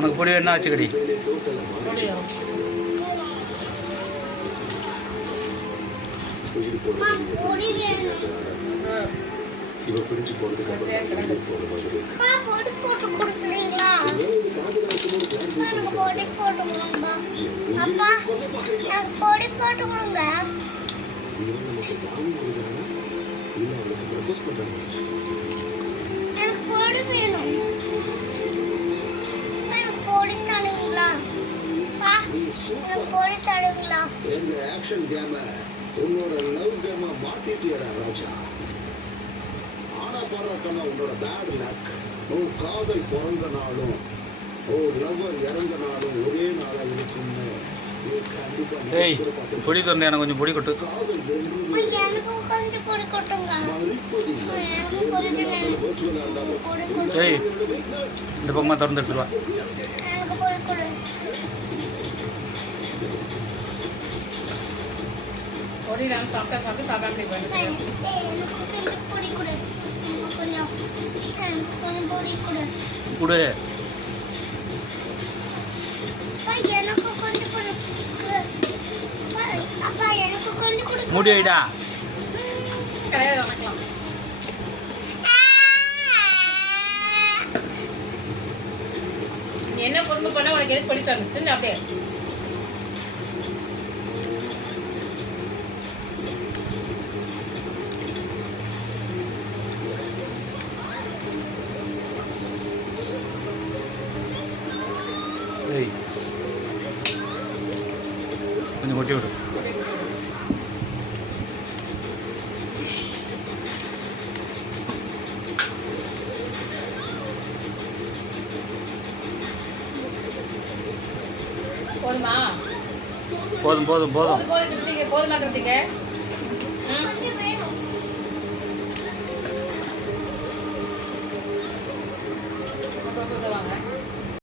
உனக்கு பொடி வேணா வச்சுக்கடி. உன்னோட லவ் கேம மாத்திட்டியடா ராஜா. ஆனா பாராட்டனா உன்னோட பேட் லக். உன் காதல் பிறந்த நாளும் லவ்வர் இறந்த நாளும் ஒரே நாளா இருக்கும்னு பொடி தரணும். எனக்கு கொஞ்சம் பொடி கொட்டு. ஏய் இந்த பக்கமா திறந்து எடுத்துருவா. பொடி நாம சாப்பிட்டா சாப்பிடாம கொடு. மூடி வைடா. என்ன குடும்பம் பண்ண உனக்கு எதுக்கு பொடி தரணும்? அப்படியே கொஞ்சம் கொட்டி விடு. போதுமா? போதும் போதும் போதும். போதுமா கிருத்திகை? வாங்க